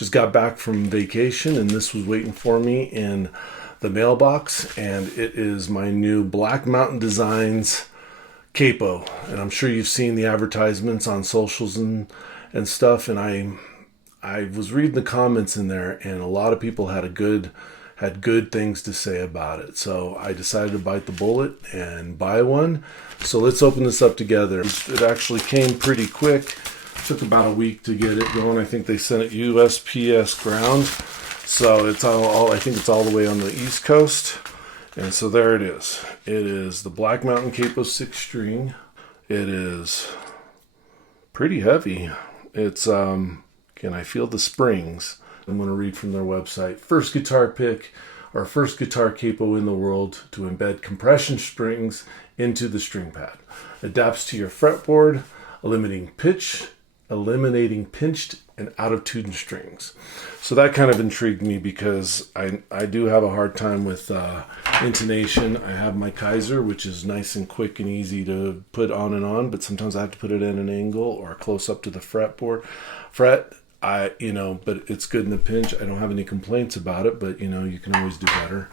just got back from vacation, and this was waiting for me in the mailbox, and it is my new Black Mountain Designs capo. And I'm sure you've seen the advertisements on socials and stuff, and I was reading the comments in there, and a lot of people had good things to say about it. So I decided to bite the bullet and buy one. So let's open this up together. It actually came pretty quick. Took about a week to get it going. I think they sent it USPS ground. So it's all I think it's all the way on the East Coast. And so there it is. It is the Black Mountain Capo 6-string. It is pretty heavy. It's can I feel the springs? I'm going to read from their website. First guitar pick, or first guitar capo in the world to embed compression springs into the string pad. Adapts to your fretboard, eliminating pinched and out of tune strings. So that kind of intrigued me because I do have a hard time with intonation. I have my Kaiser, which is nice and quick and easy to put on and on, but sometimes I have to put it at an angle or close up to the fret. But it's good in the pinch. I don't have any complaints about it, but you can always do better.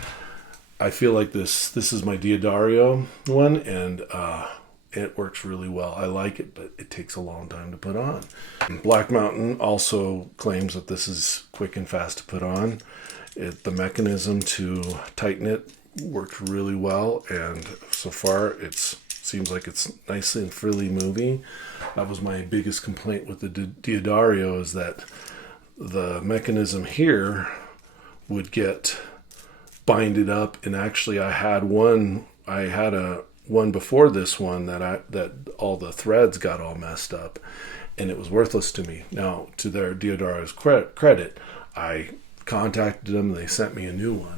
I feel like this is my Diodario one, and it works really well. I like it, but it takes a long time to put on. Black Mountain also claims that this is quick and fast to put on. The mechanism to tighten it worked really well, and so far it seems like it's nicely and freely moving. That was my biggest complaint with the Diodario, is that the mechanism here would get binded up, and actually I had a one before this one that all the threads got all messed up, and it was worthless to me. Now, to their Diodario's credit, I contacted them, and they sent me a new one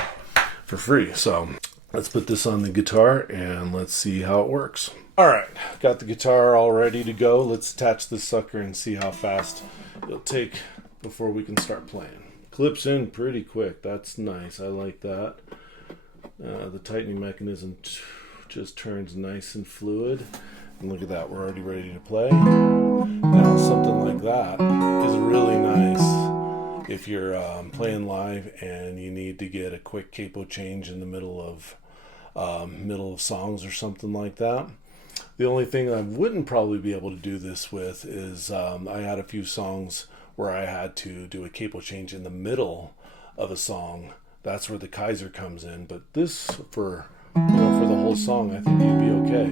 for free. So let's put this on the guitar and let's see how it works. All right, got the guitar all ready to go. Let's attach this sucker and see how fast it'll take before we can start playing. Clips in pretty quick. That's nice. I like that. The tightening mechanism just turns nice and fluid. And look at that, we're already ready to play. Now, something like that is really nice if you're playing live and you need to get a quick capo change in the middle of songs or something like that. The only thing I wouldn't probably be able to do this with is I had a few songs where I had to do a capo change in the middle of a song. That's where the Kaiser comes in. But this, for the whole song, I think you'd be okay.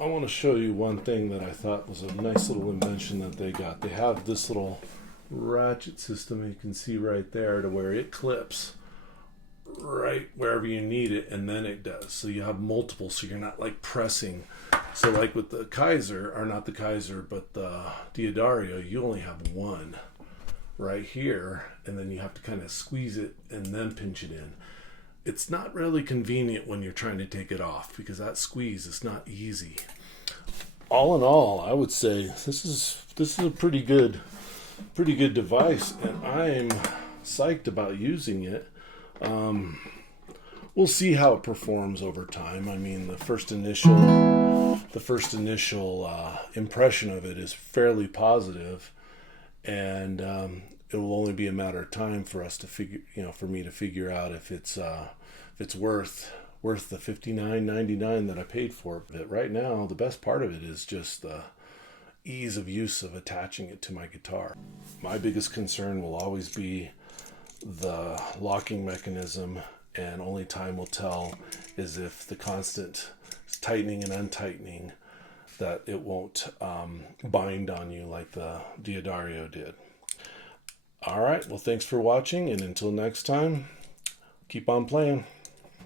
I want to show you one thing that I thought was a nice little invention that they got. They have this little ratchet system you can see right there, to where it clips right wherever you need it, and then it does. So you have multiple, so you're not like pressing. So like with the Kaiser, or not the Kaiser, but the Diodario, you only have one right here, and then you have to kind of squeeze it and then pinch it in. It's not really convenient when you're trying to take it off, because that squeeze is not easy. All in all, I would say this is a pretty good device, and I'm psyched about using it. We'll see how it performs over time. I mean, the first initial impression of it is fairly positive, and it will only be a matter of time for us to for me to figure out if it's worth the $59.99 that I paid for it. But right now, the best part of it is just the ease of use of attaching it to my guitar. My biggest concern will always be the locking mechanism, and only time will tell is if the constant tightening and untightening, that it won't bind on you like the Diodario did. All right, well, thanks for watching, and until next time, keep on playing.